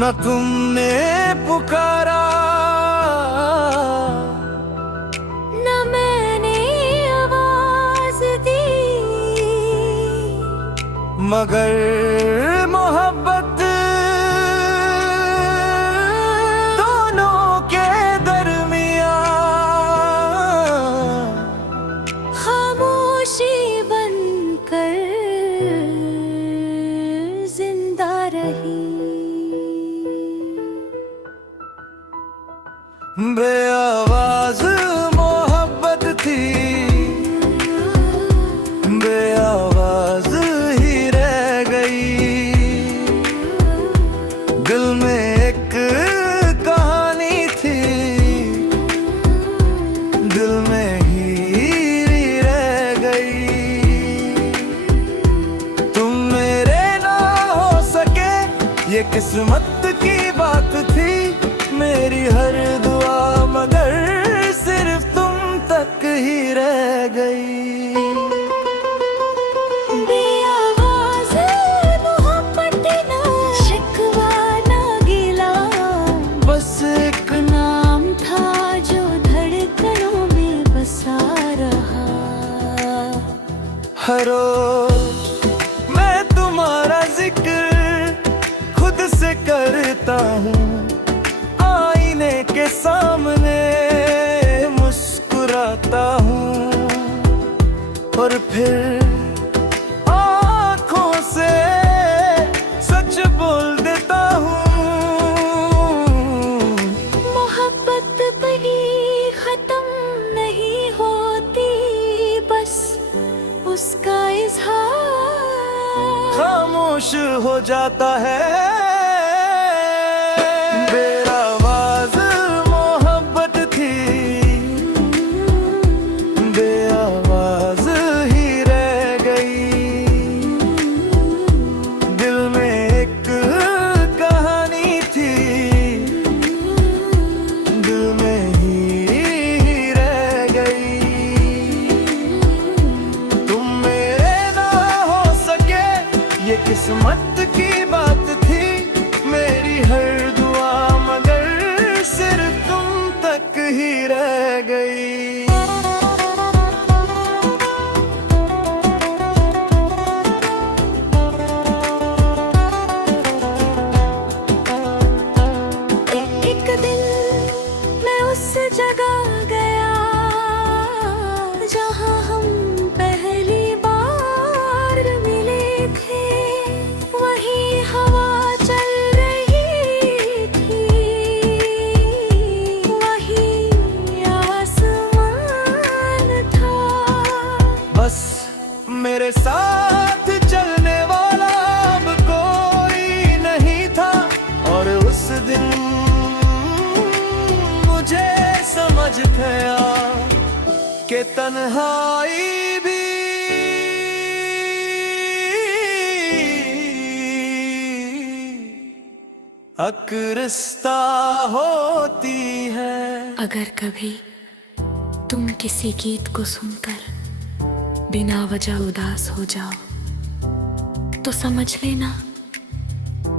न तुमने पुकारा न मैंने आवाज दी, मगर मोहब्बत दोनों के दरमियां खामोशी बनकर जिंदा रही। बेआवाज मोहब्बत थी, बेआवाज ही रह गई। दिल में एक कहानी थी, दिल में ही रह गई। तुम मेरे ना हो सके ये किस्मत की बात थी। मेरी हर दुआ मगर सिर्फ तुम तक ही रह गई। बेआवाज़ मोहब्बत ना शिकवा ना गिला, बस एक नाम था जो धड़कनों में बसा रहा। हर रोज मैं तुम्हारा जिक्र खुद से करता हूँ, आईने के सामने मुस्कुराता हूँ और फिर आँखों से सच बोल देता हूँ। मोहब्बत कहीं खत्म नहीं होती, बस उसका इजहार खामोश हो जाता है। बेआवाज मोहब्बत थी, बेआवाज ही रह गई। दिल में एक कहानी थी, दिल में ही रह गई। तुम मेरे ना हो सके ये किस्मत की बात थी। मेरी हर दुआ मगर सिर्फ तुम तक ही रह गई। एक दिन मैं उस जगह गया जहां हम पहली बार मिले थे। वही हवा चल रही थी, वही आसमान था। बस मेरे साथ चलने वाला अब कोई नहीं था। और उस दिन मुझे समझ गया कि तन्हाई भी अक्रिस्ता होती है। अगर कभी तुम किसी गीत को सुनकर बिना वजह उदास हो जाओ तो समझ लेना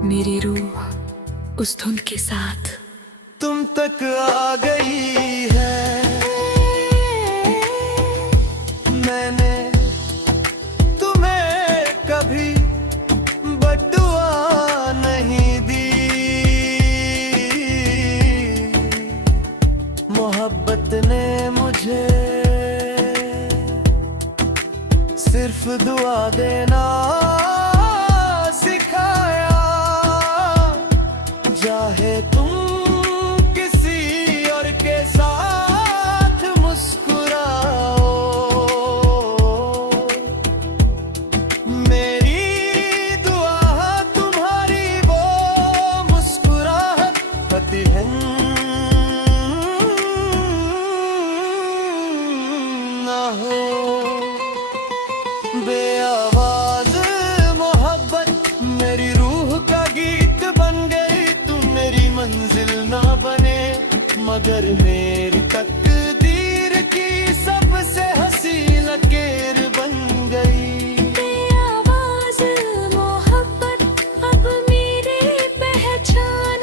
मेरी रूह उस धुन के साथ तुम तक आ गई है। मैंने तुम्हें कभी बद्दुआ नहीं दी, मोहब्बत ने मुझे सिर्फ दुआ देना सिखाया। चाहे तुम किसी और के साथ मुस्कुराओ, मेरी दुआ तुम्हारी वो मुस्कुराहट फतेह ना हो। बेआवाज मोहब्बत मेरी रूह का गीत बन गई। तुम मेरी मंजिल ना बने मगर मेरी तकदीर की सबसे हंसी लकीर बन गई। बेआवाज मोहब्बत अब मेरी पहचान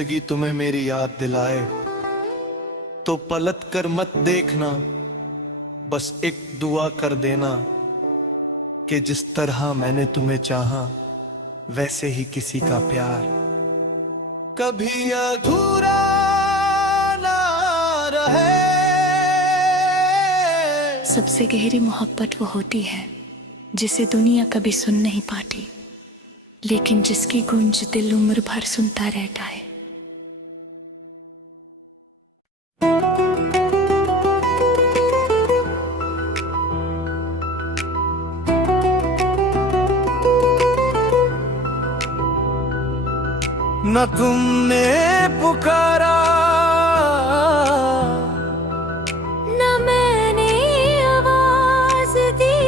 जिंदगी तुम्हें मेरी याद दिलाए तो पलट कर मत देखना, बस एक दुआ कर देना कि जिस तरह मैंने तुम्हें चाहा वैसे ही किसी का प्यार कभी अधूरा ना रहे। सबसे गहरी मोहब्बत वो होती है जिसे दुनिया कभी सुन नहीं पाती, लेकिन जिसकी गूंज दिल उम्र भर सुनता रहता है। न तुमने पुकारा न मैंने आवाज दी,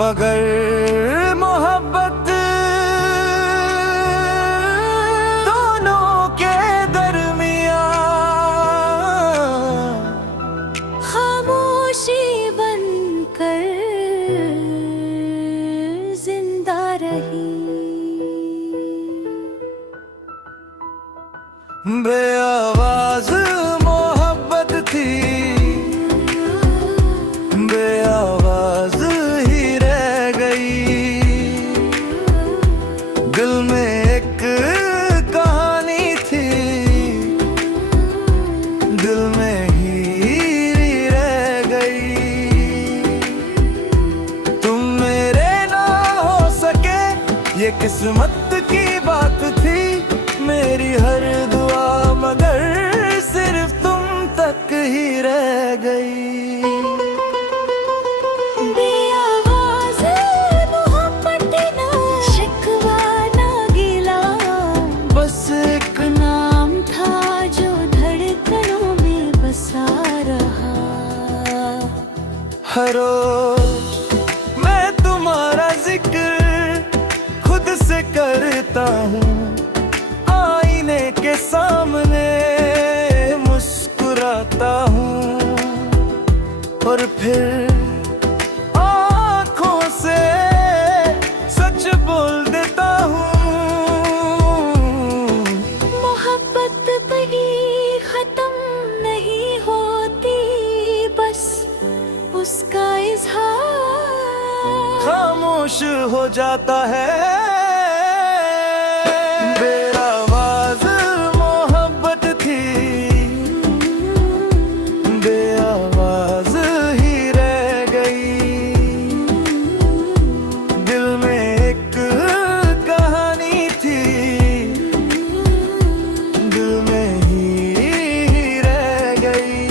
मगर मोहब्बत दोनों के दरमियां खामोशी बनकर जिंदा रही। बेआवाज मोहब्बत थी, बेआवाज ही रह गई। दिल में एक कहानी थी, दिल में ही रह गई। तुम मेरे ना हो सके ये किस्मत की बात थी। मेरी हर दुआ मगर सिर्फ तुम तक ही रह गई। बेआवाज़ मोहब्बत ना शिकवा ना गिला, बस एक नाम था जो धड़कनों में बसा रहा। हर रोज मैं तुम्हारा जिक्र खुद से करता हूँ, आईने के सामने मुस्कुराता हूँ और फिर आँखों से सच बोल देता हूँ। मोहब्बत कहीं खत्म नहीं होती, बस उसका इजहार खामोश हो जाता है। बेआवाज मोहब्बत थी, बेआवाज ही रह गई। दिल में एक कहानी थी, दिल में ही रह गई।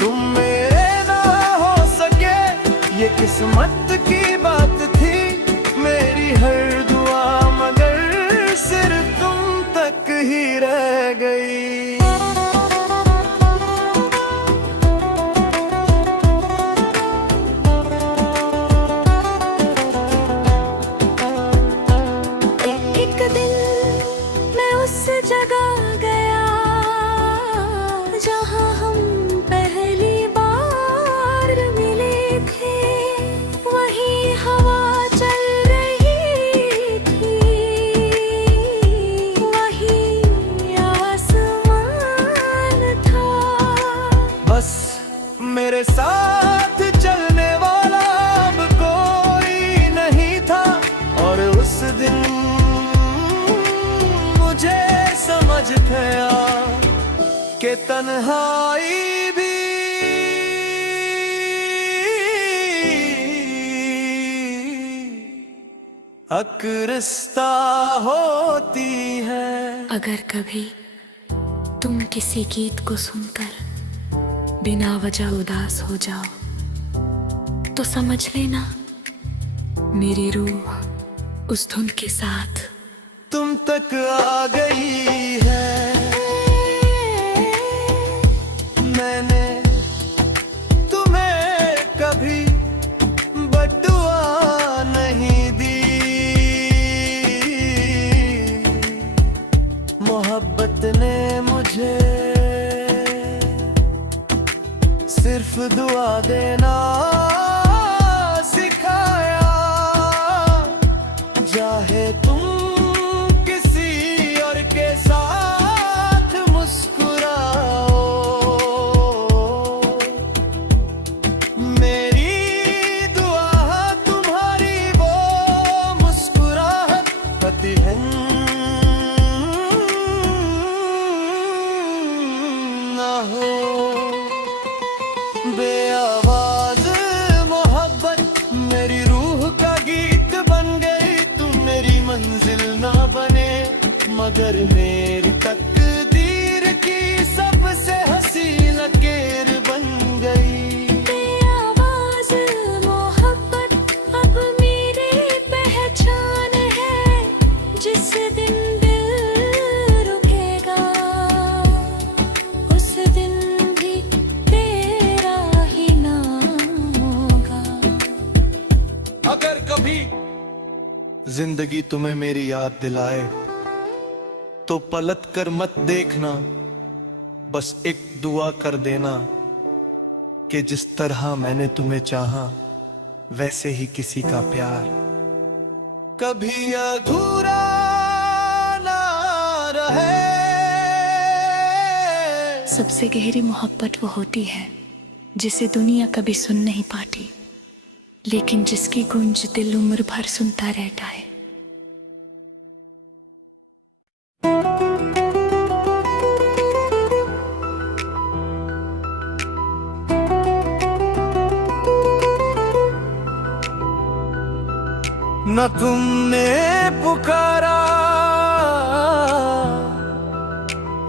तुम मेरे ना हो सके ये किस्मत की बात थी। मेरी हर दुआ मगर सिर्फ तुम तक ही रह गई। एक दिन मैं उस जगह गया जहां हम पहली बार मिले थे। वही हवा चल रही थी, वही आसमान था। बस मेरे साथ चलने वाला अब कोई नहीं था और उस दिन मुझे समझ गया कि तन्हाई भी अक्रिस्ता होती है। अगर कभी तुम किसी गीत को सुनकर बिना वजह उदास हो जाओ तो समझ लेना मेरी रूह उस धुन के साथ तुम तक आ गई है। मैंने तुम्हें कभी बद्दुआ नहीं दी, मोहब्बत ने मुझे सिर्फ दुआ देना सिखाया। चाहे तुम मगर मेरी तकदीर की सबसे हंसी लकीर बन गई। आवाज मोहब्बत अब मेरी पहचान है, जिस दिन दिल रुकेगा उस दिन भी तेरा ही नाम होगा। अगर कभी जिंदगी तुम्हें मेरी याद दिलाए तो पलट कर मत देखना, बस एक दुआ कर देना कि जिस तरह मैंने तुम्हें चाहा वैसे ही किसी का प्यार कभी अधूरा ना रहे। सबसे गहरी मोहब्बत वो होती है जिसे दुनिया कभी सुन नहीं पाती, लेकिन जिसकी गूंज दिल उम्र भर सुनता रहता है। न तुमने पुकारा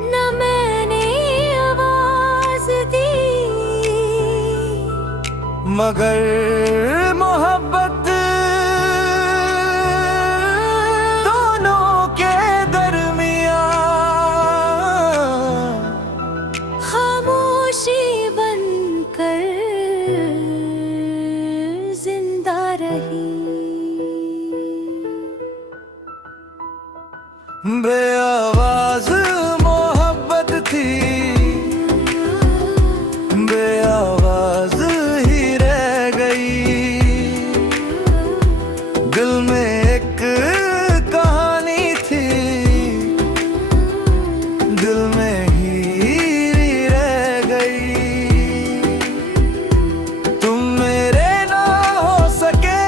न मैंने आवाज दी, मगर मोहब्बत दोनों के दरमियां खामोशी बनकर जिंदा रही। बेआवाज मोहब्बत थी, बेआवाज ही रह गई। दिल में एक कहानी थी, दिल में ही रह गई। तुम मेरे ना हो सके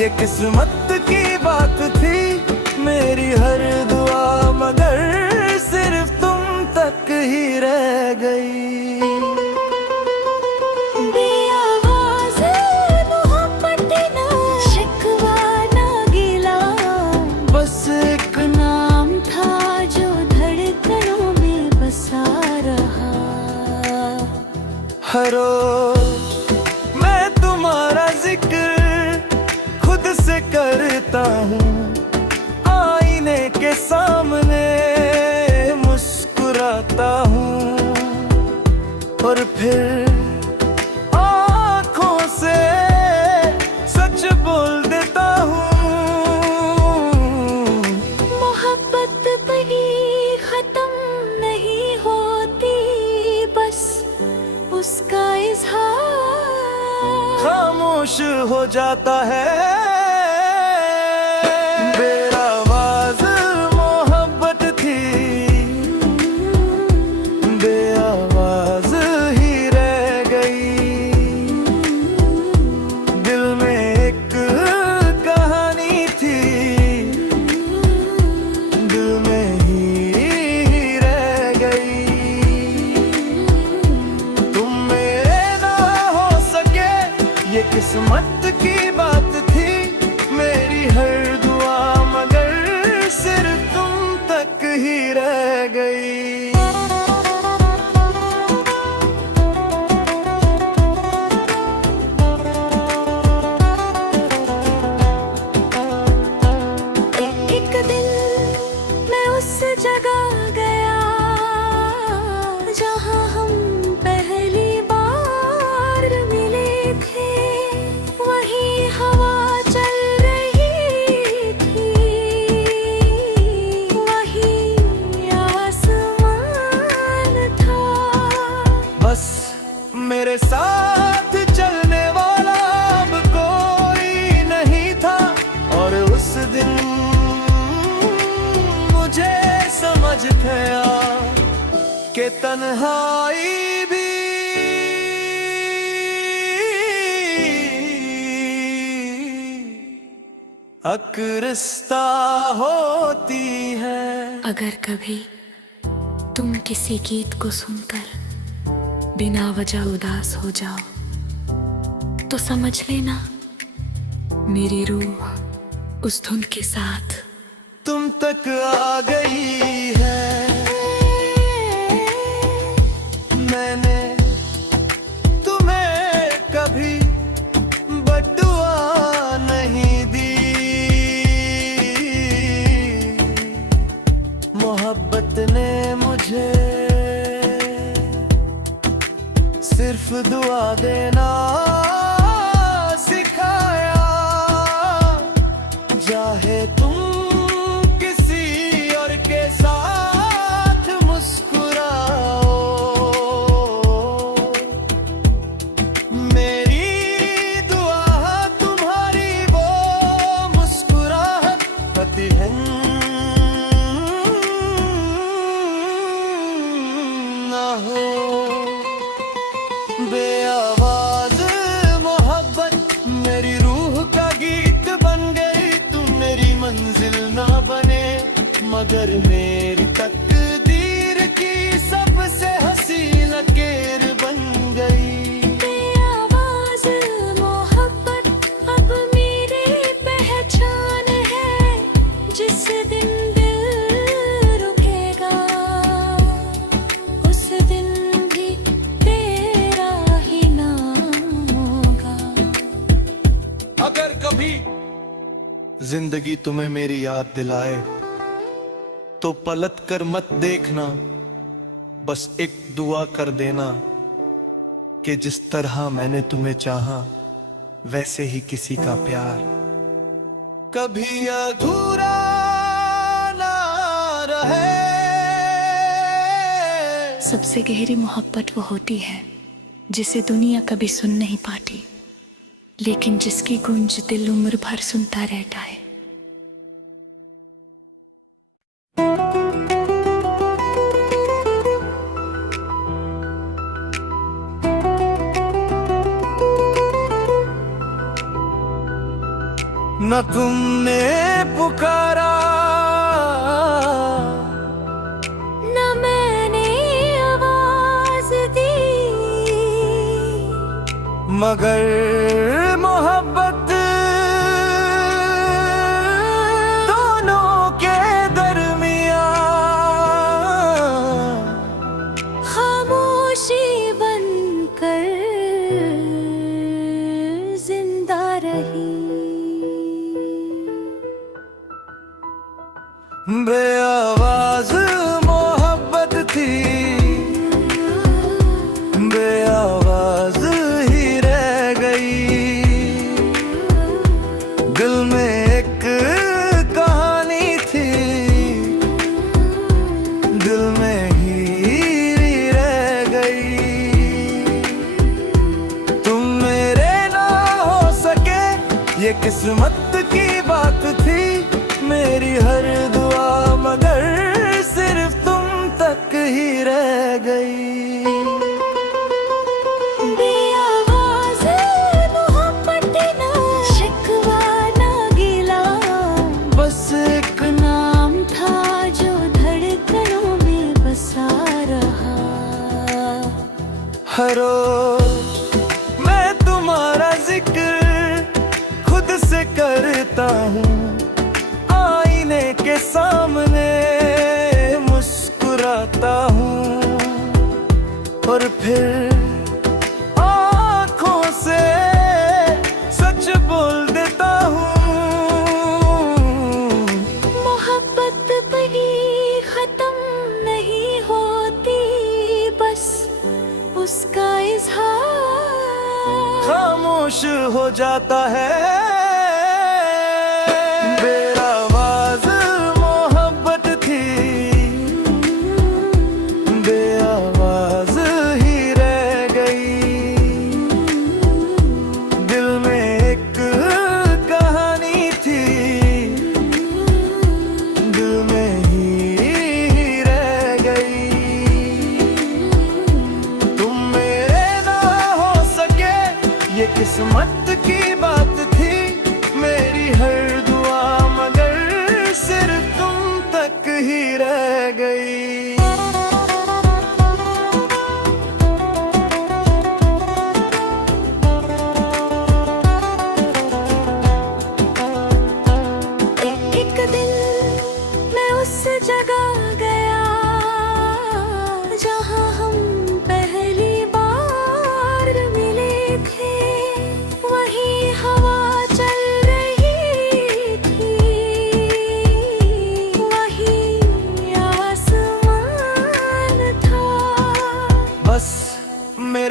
ये किस्मत की बात थी, मेरी हर दुआ मगर सिर्फ तुम तक ही रह गई। बेआवाज़ मोहब्बत ना शिकवा ना गिला, बस एक नाम था जो धड़कनों में बसा रहा। हर रोज मैं तुम्हारा जिक्र खुद से करता हूँ, आईने के सामने मुस्कुराता हूँ और फिर आँखों से सच बोल देता हूँ। मोहब्बत कभी खत्म नहीं होती, बस उसका इजहार खामोश हो जाता है। बेआवाज मोहब्बत थी, बेआवाज ही रह गई। दिल में एक कहानी थी, दिल में ही रह गई। तुम मेरे ना हो सके ये किस्मत की बात थी, मेरी हर दुआ मगर सिर्फ तुम तक ही रह गई। एक दिन मैं उस जगह गया जहां हम पहली बार मिले थे। वही हवा चल रही थी, वही आसमान था। बस मेरे साथ चलने वाला अब कोई नहीं था, और उस दिन मुझे समझ गया कि तन्हाई भी अक्रिस्ता होती है। अगर कभी तुम किसी गीत को सुनकर बिना वजह उदास हो जाओ तो समझ लेना मेरी रूह उस धुन के साथ तुम तक आ गई है। मैंने तुम्हें कभी बद्दुआ नहीं दी, मोहब्बत ने मुझे सिर्फ दुआ देना सिखाया। चाहे तुम किसी और के साथ मुस्कुराओ, मेरी दुआ तुम्हारी वो मुस्कुराहट प्रतिहिंद ना हो। बेआवाज मोहब्बत मेरी रूह का गीत बन गई। तुम मेरी मंजिल ना बने मगर मेरी तकदीर की सबसे हंसी लकीर बन गई। बेआवाज मोहब्बत अब मेरी पहचान है। जिस दिन दिल रुकेगा उस दिन भी तेरा ही नाम होगा। अगर कभी जिंदगी तुम्हें मेरी याद दिलाए तो पलट कर मत देखना, बस एक दुआ कर देना कि जिस तरह मैंने तुम्हें चाहा वैसे ही किसी का प्यार कभी अधूरा ना रहे। सबसे गहरी मोहब्बत वो होती है जिसे दुनिया कभी सुन नहीं पाती, लेकिन जिसकी गूंज दिल उम्र भर सुनता रहता है। न तुमने पुकारा न मैंने आवाज दी, मगर मोहब्बत दोनों के दरमियां खामोशी बनकर जिंदा रही। बेआवाज मोहब्बत थी, बेआवाज ही रह गई। दिल में एक कहानी थी, दिल में ही रह गई। तुम मेरे ना हो सके ये किस्मत की बात थी। मेरी हर दुआ मगर सिर्फ तुम तक ही रह गई। बेआवाज मोहब्बत ना शिकवा ना गिला, बस एक नाम था जो धड़कनों में बसा रहा। हर रोज मैं तुम्हारा जिक्र खुद से करता हूँ, आईने के सामने मुस्कुराता हूँ और फिर आँखों से सच बोल देता हूँ। मोहब्बत कहीं खत्म नहीं होती, बस उसका इजहार खामोश हो जाता है। बेआवाज मोहब्बत थी, बेआवाज ही रह गई। दिल में एक कहानी थी, दिल में ही रह गई। तुम मेरे ना हो सके ये किस्मत की बात थी। मेरी हर दुआ मगर सिर्फ तुम तक ही रह गई। एक दिन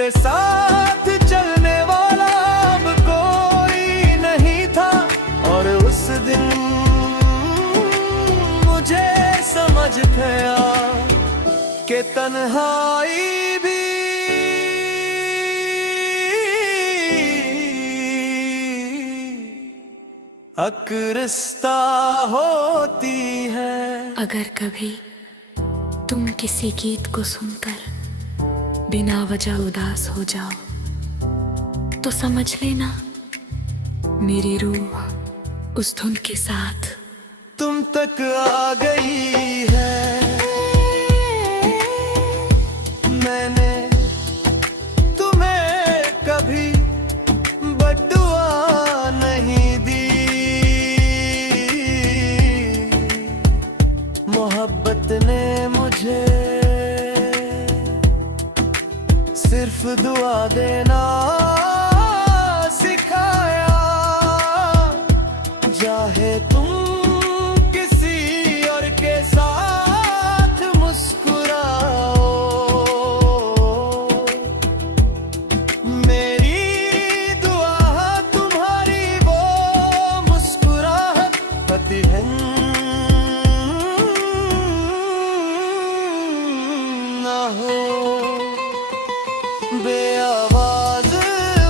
मेरे साथ चलने वाला अब कोई नहीं था। और उस दिन मुझे समझ गया कि तन्हाई भी अक्रिस्ता होती है। अगर कभी तुम किसी गीत को सुनकर बिना वजह उदास हो जाओ तो समझ लेना मेरी रूह उस धुन के साथ तुम तक आ गई है। मैंने तुम्हें कभी बद्दुआ नहीं दी, मोहब्बत ने मुझे सिर्फ दुआ देना सिखाया। चाहे तुम किसी और के साथ मुस्कुराओ, मेरी दुआ तुम्हारी वो मुस्कुराहट प्रतिहन ना हो। बेआवाज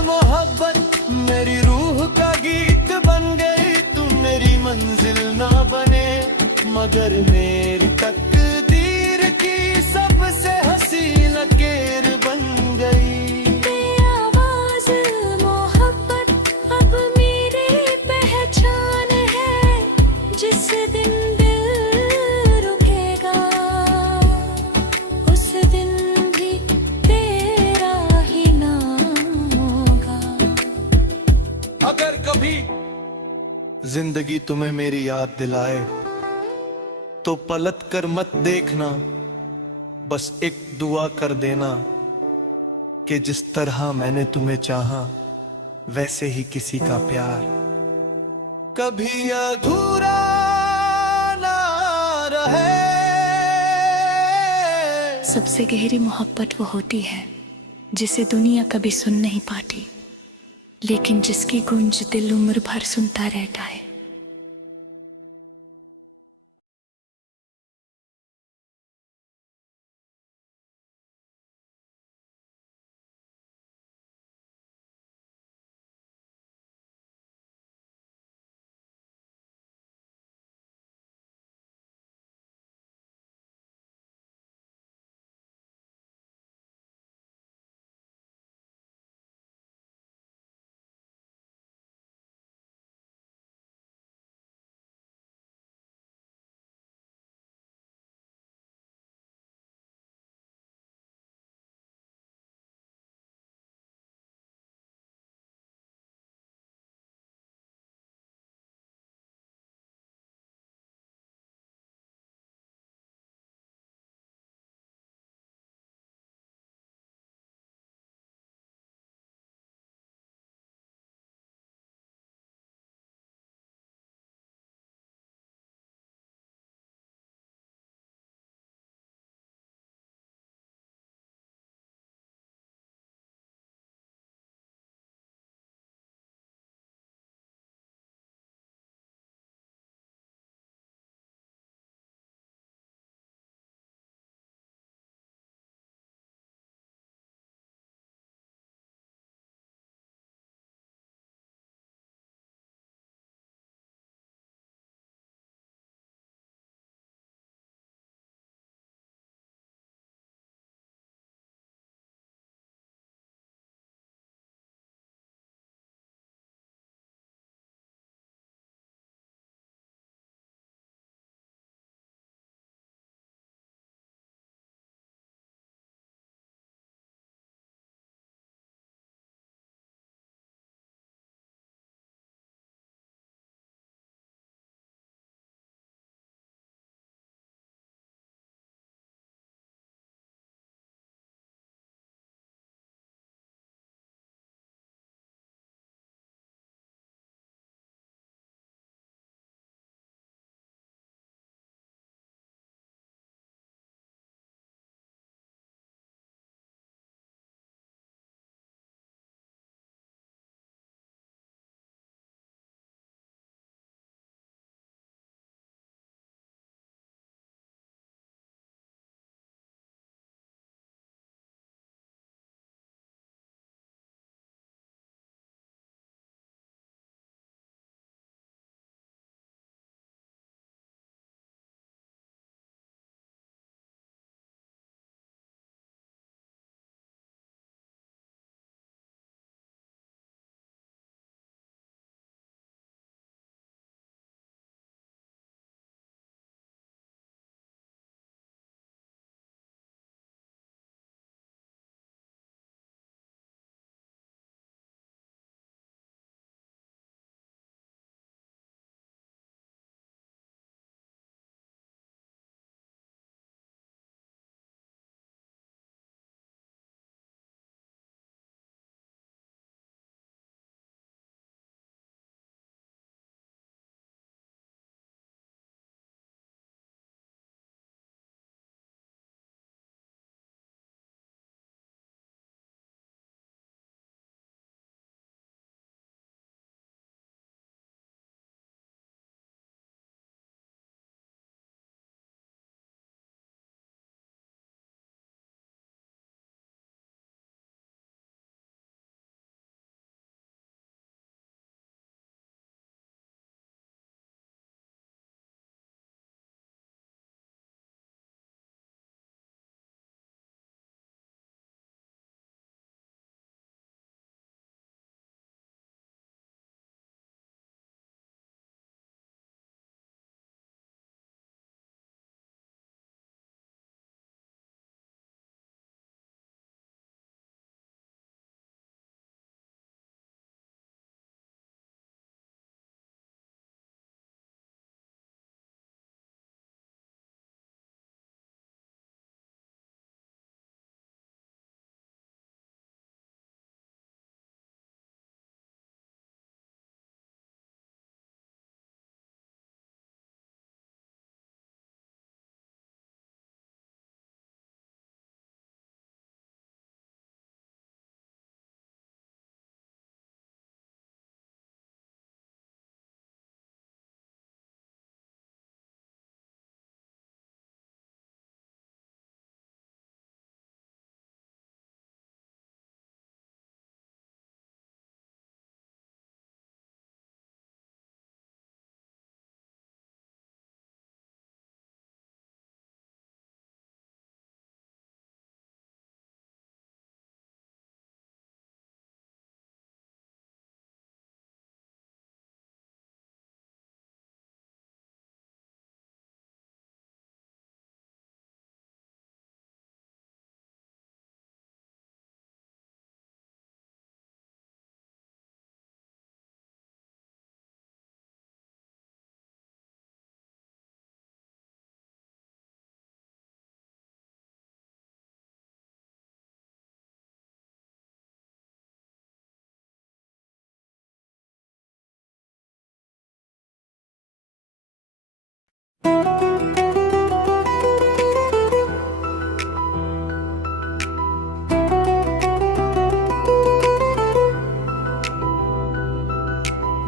मोहब्बत मेरी रूह का गीत बन गई। तुम मेरी मंजिल ना बने मगर मेरी तकदीर की सबसे हंसी लकीर बन गई। बेआवाज़ मोहब्बत अब मेरी पहचान है। जिस दिन दिल रुकेगा उस दिन भी तेरा ही नाम होगा। अगर कभी जिंदगी तुम्हें मेरी याद दिलाए तो पलट कर मत देखना, बस एक दुआ कर देना कि जिस तरह मैंने तुम्हें चाहा वैसे ही किसी का प्यार कभी अधूरा ना रहे। सबसे गहरी मोहब्बत वो होती है जिसे दुनिया कभी सुन नहीं पाती, लेकिन जिसकी गूंज दिल उम्र भर सुनता रहता है।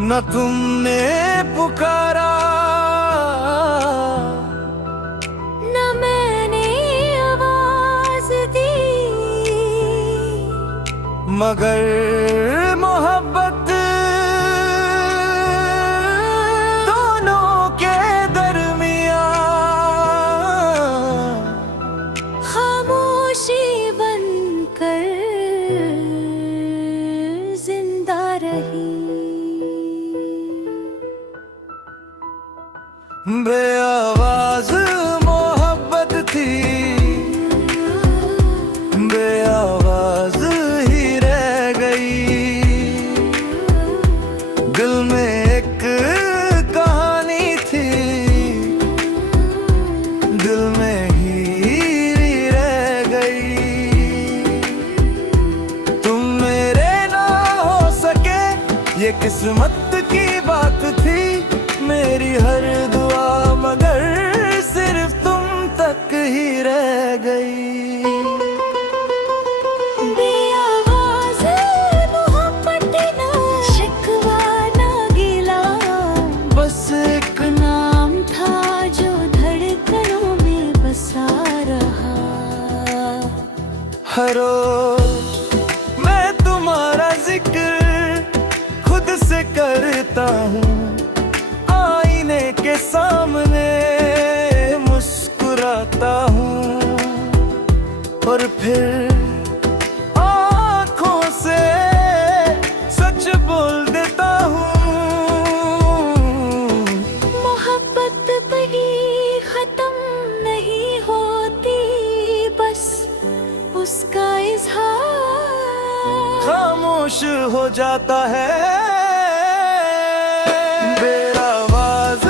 न तुमने पुकारा न मैंने आवाज दी, मगर मोहब्बत दोनों के दरमियां खामोशी बनकर जिंदा रही। बेआवाज मोहब्बत थी, बेआवाज ही रह गई। दिल में एक कहानी थी, दिल में ही रह गई। तुम मेरे ना हो सके ये किस्मत की बात थी। मेरी हर दुआ मगर सिर्फ तुम तक ही रह गई। बेआवाज़ मोहब्बत ना शिकवा ना गिला, बस एक नाम था जो धड़कनों में बसा रहा। हर रोज मैं तुम्हारा जिक्र खुद से करता हूँ, आईने के सामने मुस्कुराता हूँ और फिर आँखों से सच बोल देता हूँ। मोहब्बत कहीं खत्म नहीं होती, बस उसका इजहार खामोश हो जाता है। बेआवाज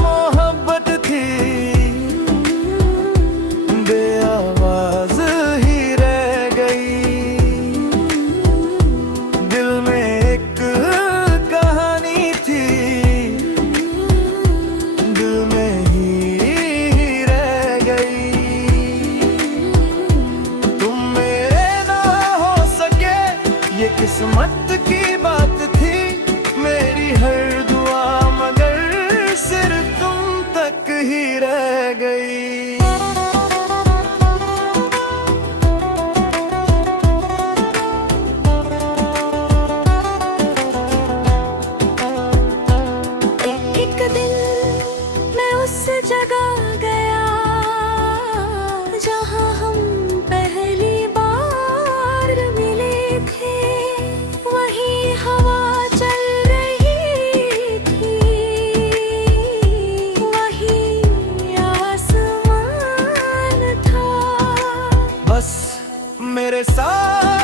मोहब्बत थी, बेआवाज ही रह गई। दिल में एक कहानी थी, दिल में ही रह गई। तुम मेरे ना हो सके ये किस्मत की बात थी। मेरी हर दुआ मगर सिर्फ तुम तक ही रह गई। एक दिन मैं उस जगह गया जहां हम पहली बार मिले थे। वही हवा चल रही थी, वही आसमान था। बस मेरे साथ